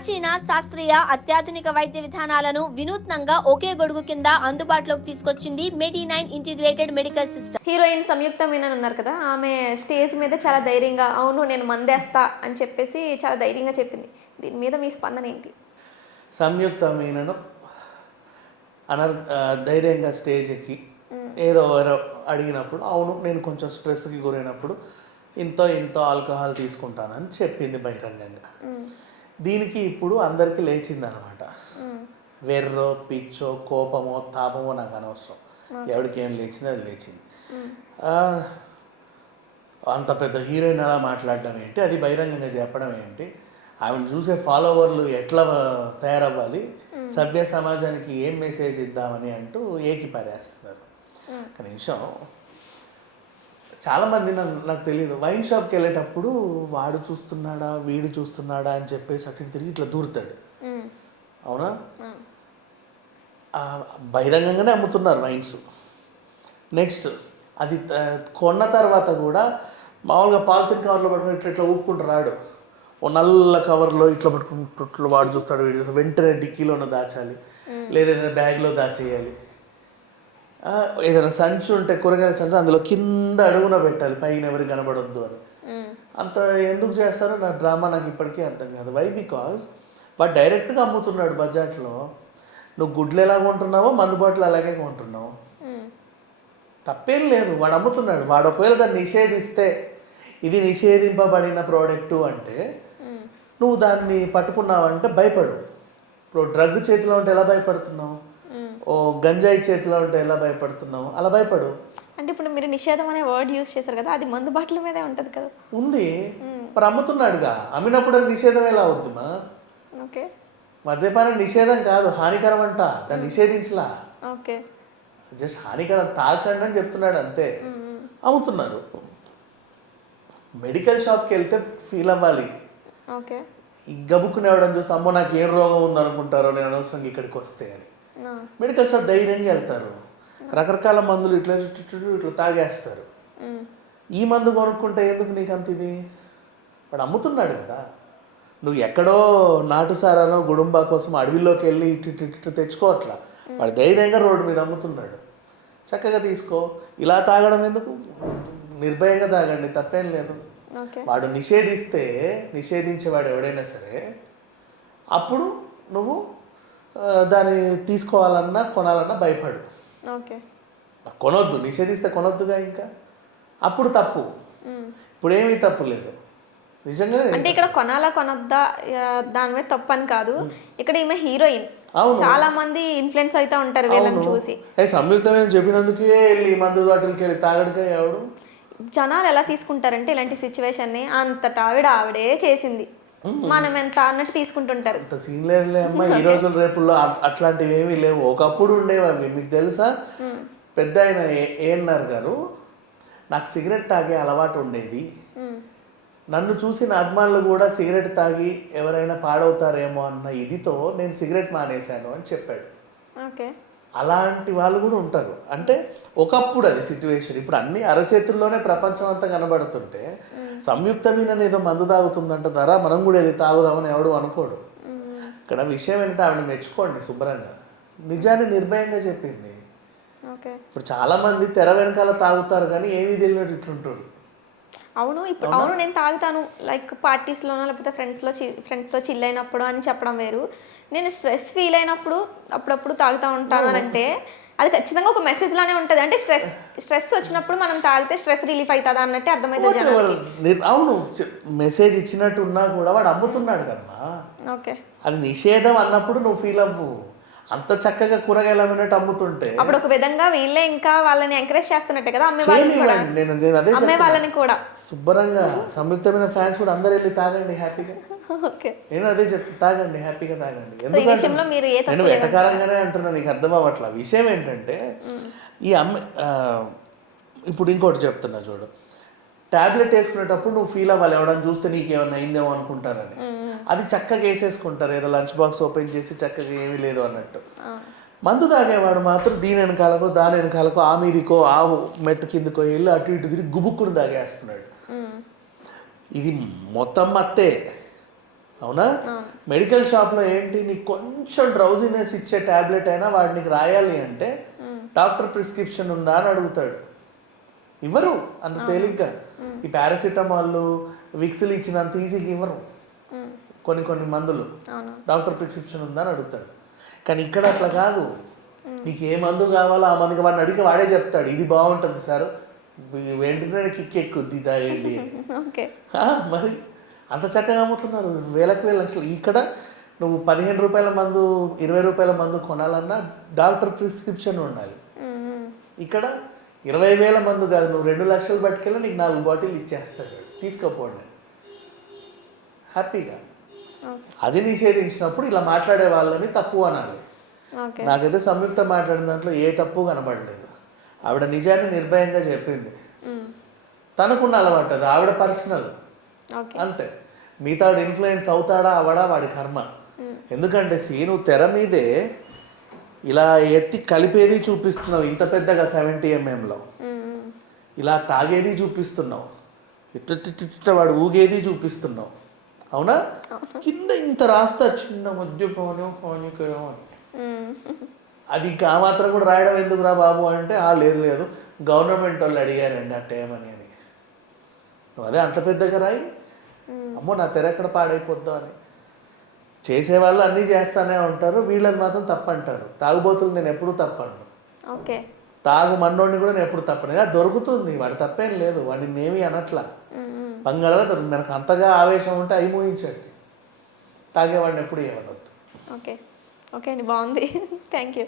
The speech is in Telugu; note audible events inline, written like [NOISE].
ప్రాచీన శాస్త్రీయ అత్యాధునిక వైద్య విధానాలను వినూత్నంగా ఒకే గొడుగు కింద అందుబాటులోకి తీసుకొచ్చింది medi nine integrated medical system heroine Samyuktha Menon ఉన్నారు కదా ఆమె స్టేజ్ మీద చాలా ధైర్యంగా అవును నేను మందేస్తా అని చెప్పేసి చాలా ధైర్యంగా చెప్పింది. దీని మీద మీ స్పందన ఏంటి? సంయుక్త మీనను అనర్ ధైర్యంగా స్టేజ్ ఎక్కి ఏదో ఎవరో అడిగినప్పుడు అవును నేను కొంచెం స్ట్రెస్కి గురైనప్పుడు ఇంతో ఇంతో ఆల్కహాల్ తీసుకుంటానని చెప్పింది బహిరంగంగా. దీనికి ఇప్పుడు అందరికీ లేచింది అనమాట వెర్రో పిచ్చో కోపమో తాపమో నాకు అనవసరం. ఎవరికి ఏం లేచింది అది లేచింది. అంత పెద్ద హీరోయిన్ అలా మాట్లాడడం ఏంటి? అది బహిరంగంగా చెప్పడం ఏంటి? ఆమెను చూసే ఫాలోవర్లు ఎట్లా తయారవ్వాలి? సభ్య సమాజానికి ఏం మెసేజ్ ఇద్దామని అంటూ ఏకి పారేస్తున్నారు నిమిషం. చాలామంది నాకు నాకు తెలియదు వైన్ షాప్కి వెళ్ళేటప్పుడు వాడు చూస్తున్నాడా వీడు చూస్తున్నాడా అని చెప్పేసి అటు తిరిగి ఇట్లా దూరుతాడు. అవునా? బహిరంగంగానే అమ్ముతున్నారు వైన్స్. నెక్స్ట్ అది కొన్న తర్వాత కూడా మామూలుగా పాలిథిన్ కవర్లో పట్టుకుని ఇట్లా ఇట్లా ఊపుకుంటూ రాడు. ఓ నల్ల కవర్లో ఇట్లా పట్టుకుంటూ వాడు చూస్తాడు వీడు చూస్తాడు. వెంటనే డిక్కీలోనో దాచాలి. లేదా బ్యాగ్లో దాచేయాలి. ఏదైనా సంచి ఉంటే కూరగాయల సంచి అందులో కింద అడుగున పెట్టాలి. పైన ఎవరికి కనబడొద్దు అని. అంత ఎందుకు చేస్తారో నా డ్రామా నాకు ఇప్పటికీ అర్థం కాదు. వై బికాజ్ వాడు డైరెక్ట్గా అమ్ముతున్నాడు బజార్లో నువ్వు గుడ్లు ఎలా కొంటున్నావో మందు బాటలు అలాగే కొంటున్నావు. తప్పేం లేదు. వాడు అమ్ముతున్నాడు. వాడు ఒకవేళ దాన్ని నిషేధిస్తే ఇది నిషేధింపబడిన ప్రోడక్టు అంటే నువ్వు దాన్ని పట్టుకున్నావంటే భయపడు. ఇప్పుడు డ్రగ్ చేతిలో ఉంటే ఎలా భయపడుతున్నావు? ఓ గంజాయి చేతిలో ఉంటే ఎలా భయపడుతున్నావు? అలా భయపడు. అంటే ఇప్పుడు మీరు నిషేధం అనే వర్డ్ యూస్ చేశారు కదా అది మందు బాటల మీదే ఉంటుంది కదా. ఉంది. మరి అమ్ముతున్నాడుగా. అమ్మినప్పుడు అది నిషేధం ఎలా అవుతుందా ఓకే. మద్యపానం నిషేధం కాదు హానికరం అంట దాన్ని నిషేధించలా. ఓకే. జస్ట్ హానికరం తాకండి అని చెప్తున్నాడు అంతే. అమ్ముతున్నారు. మెడికల్ షాప్కి వెళ్తే ఫీల్ అవ్వాలి. ఓకే. ఈ గబుక్కునేవాడని చూస్తే అమ్మో నాకు ఏం రోగం ఉంది అనుకుంటారో నేను అనవసరంగా ఇక్కడికి వస్తే అని. మెడికల్ షాప్ ధైర్యంగా వెళ్తారు. రకరకాల మందులు ఇట్లా చుట్టూ చుట్టూ ఇట్లా తాగేస్తారు. ఈ మందు కొనుక్కుంటే ఎందుకు నీకు అంత ఇది? వాడు అమ్ముతున్నాడు కదా. నువ్వు ఎక్కడో నాటుసారానో గుడుంబా కోసం అడవిలోకి వెళ్ళి ఇటు ఇటు ఇటు తెచ్చుకోవట్లా వాడు ధైర్యంగా రోడ్డు మీద అమ్ముతున్నాడు. చక్కగా తీసుకో. ఇలా తాగడం ఎందుకు? నిర్భయంగా తాగండి తప్పేం లేదు. వాడు నిషేధిస్తే నిషేధించేవాడు ఎవడైనా సరే అప్పుడు నువ్వు దాన్ని తీసుకోవాలన్నా కొనాలన్నా భయపడు. ఓకే. కొనొద్దు నిషేధిస్తే కొనొద్దుగా ఇంకా. అప్పుడు తప్పు. ఇప్పుడు ఏమీ తప్పు లేదు. నిజంగానే అంటే ఇక్కడ కొనాలా కొనొద్దా దాని మీద తప్పు అని కాదు ఇక్కడ ఈమె హీరోయిన్. చాలా మంది ఇన్ఫ్లుయెన్స్ అయితే ఉంటారు వీళ్ళని చూసి. సంయుక్తమైన చెప్పినందుకే వెళ్ళి మందు వాటికి వెళ్ళి తాగడిగా ఎవడు? జనాలు ఎలా తీసుకుంటారంటే ఇలాంటి సిచ్యువేషన్ని అంతటా ఆవిడ ఆవిడే చేసింది. మనం ఎంత అన్నట్టు తీసుకుంటుంటారు. అంత సీన్ లేదులే అమ్మ. ఈ [LAUGHS] రోజుల రేపుల్లో అట్- అట్లాంటివి ఏమీ లేవు. ఒకప్పుడు ఉండేవి మీకు తెలుసా? పెద్ద ఆయన ఏ- ఏఎన్ఆర్ గారు నాకు సిగరెట్ తాగే అలవాటు ఉండేది. నన్ను చూసి నా అభిమానులు కూడా సిగరెట్ తాగి ఎవరైనా పాడవుతారేమో అన్న ఇదితో నేను సిగరెట్ మానేశాను అని చెప్పాడు. ఓకే. అలాంటి వాళ్ళు కూడా ఉంటారు. అంటే ఒకప్పుడు అది సిచ్యువేషన్ ఇప్పుడు అన్ని అరచేతుల్లోనే ప్రపంచం అంతా కనబడుతుంటే సంయుక్తమైన ఏదో మందు తాగుతుందంట ధర మనం కూడా వెళ్ళి తాగుదామని ఎవడు అనుకోడు. ఇక్కడ విషయం ఏంటంటే ఆవిడ మెచ్చుకోండి శుభ్రంగా. నిజాన్ని నిర్భయంగా చెప్పింది. ఇప్పుడు చాలా మంది తెర వెనకాల తాగుతారు కానీ ఏమీ తెలియనట్టు ఇట్లుంటారు. అవును ఇప్పుడు అవును నేను తాగుతాను. లైక్ పార్టీస్లోనో లేకపోతే ఫ్రెండ్స్లో చి ఫ్రెండ్స్తో చిల్ అయినప్పుడు అని చెప్పడం వేరు. నేను స్ట్రెస్ ఫీల్ అయినప్పుడు అప్పుడప్పుడు తాగుతూ ఉంటాను అని అంటే అది ఖచ్చితంగా ఒక మెసేజ్ లానే ఉంటుంది. అంటే స్ట్రెస్ స్ట్రెస్ వచ్చినప్పుడు మనం తాగితే స్ట్రెస్ రిలీఫ్ అవుతుందా అన్నట్టే. నిర్- అవును మెసేజ్ ఇచ్చినట్టు ఉన్నా కూడా వాడు అమ్ముతున్నాడు కదమ్మా. ఓకే. అది నిషేధం అన్నప్పుడు నువ్వు ఫీల్ అవ్వు. అంత చక్కగా కూరగాయలు అమ్మినట్టు అమ్ముతుంటే. అప్పుడు ఒక విధంగా వీళ్ళే ఇంకా వాళ్ళని ఎంకరేజ్ చేస్తున్నట్టే కదా అమ్మే వాళ్ళని కూడా. నేను నేను అదే అమ్మే. వాళ్ళని కూడా. శుభ్రంగా సంయుక్తమైన ఫ్యాన్స్ కూడా అందరు వెళ్ళి తాగండి హ్యాపీగా. ఓకే. నేను అదే చెప్తా తాగండి హ్యాపీగా తాగండి. ఎందుకంటే నేను తప్పు ఎటకారంగానే అంటున్నా నీకు అర్థం అవ్వట్లా విషయం ఏంటంటే ఈ అమ్మ ఇప్పుడు ఇంకోటి చెప్తున్నా చూడు. టాబ్లెట్ వేసుకునేటప్పుడు నువ్వు ఫీల్ అవ్వాలి ఎవడని చూస్తే నీకు ఏమైనా అయిందేమో అనుకుంటారని అది చక్కగా వేసేసుకుంటారు ఏదో లంచ్ బాక్స్ ఓపెన్ చేసి చక్కగా ఏమీ లేదు అన్నట్టు. మందు తాగేవాడు మాత్రం దీని వెనకాలకో దాని వెనకాలకో ఆ మీదికో ఆ మెట్టు కిందకో వెళ్ళి అటు ఇటు తిరిగి గుబుక్కుని తాగేస్తున్నాడు. ఇది మొత్తం మత్తే. అవునా? మెడికల్ షాప్లో ఏంటి? నీకు కొంచెం డ్రౌజినెస్ ఇచ్చే ట్యాబ్లెట్ అయినా వాడు నీకు రాయాలి అంటే డాక్టర్ ప్రిస్క్రిప్షన్ ఉందా అని అడుగుతాడు. ఇవ్వరు అంత తేలిగ్గా. ఈ పారాసిటమాల్ విక్స్లు ఇచ్చినంత ఈజీగా ఇవ్వరు. కొన్ని కొన్ని మందులు. డాక్టర్ ప్రిస్క్రిప్షన్ ఉందా అని అడుగుతాడు. కానీ ఇక్కడ అట్లా కాదు. నీకు ఏ మందు కావాలో ఆ మందుకి వాడిని అడిగి వాడే చెప్తాడు. ఇది బాగుంటుంది సార్. వెంటనే కిక్ ఎక్కుద్ది ఏంటి [LAUGHS] మరి అంత చక్కగా అమ్ముతున్నారు. వేలకు వేల లక్షలు. ఇక్కడ నువ్వు పదిహేను రూపాయల మందు ఇరవై రూపాయల మందు కొనాలన్నా డాక్టర్ ప్రిస్క్రిప్షన్ ఉండాలి. ఇక్కడ ఇరవై వేల మందు కాదు నువ్వు రెండు లక్షలు పట్టుకెళ్ళి నీకు నాలుగు బాటిల్ ఇచ్చేస్తాడు. తీసుకోపోండి. హ్యాపీగా. అది నిషేధించినప్పుడు ఇలా మాట్లాడే వాళ్ళని తప్పు అనాలి. నాకైతే సంయుక్త మాట్లాడిన దాంట్లో ఏ తప్పు కనబడలేదు. ఆవిడ నిజాన్ని నిర్భయంగా చెప్పింది. తనకున్న అలవాటు అది. ఆవిడ పర్సనల్. అంతే. మిగతా ఇన్ఫ్లుయెన్స్ అవుతాడా అవడా వాడి కర్మ. ఎందుకంటే సీను తెర మీదే ఇలా ఎత్తి కలిపేది చూపిస్తున్నావు ఇంత పెద్దగా సెవెంటీ ఎంఎంలో. ఇలా తాగేది చూపిస్తున్నావు. ఇట్ట వాడు ఊగేది చూపిస్తున్నావు. అవునా? కింద ఇంత రాస్తా చిన్న మద్యపానం హానికరం అని. అది ఇంకా మాత్రం కూడా రాయడం ఎందుకురా బాబు అంటే ఆ లేదు లేదు. గవర్నమెంట్ వాళ్ళు అడిగారండి ఆ టైం అని అని. నువ్వు అదే అంత పెద్దగా రాయి. అమ్మో నా తెర ఎక్కడ పాడైపోద్దాం అని. చేసేవాళ్ళు అన్నీ చేస్తానే ఉంటారు వీళ్ళది మాత్రం తప్పంటారు. తాగుబోతులు నేను ఎప్పుడూ తప్పను. ఓకే. తాగు మన్నోడిని కూడా నేను ఎప్పుడు తప్పను. అది దొరుకుతుంది వాడి తప్పేం లేదు వాడిని ఏమీ అనట్లా. బంగాళాలో దొరుకుతుంది మనకు అంతగా ఆవేశం ఉంటే అయి మూయించండి. తాగేవాడిని ఎప్పుడు ఏమనొద్దు. ఓకే. ఓకే అండి బాగుంది. [LAUGHS] Thank you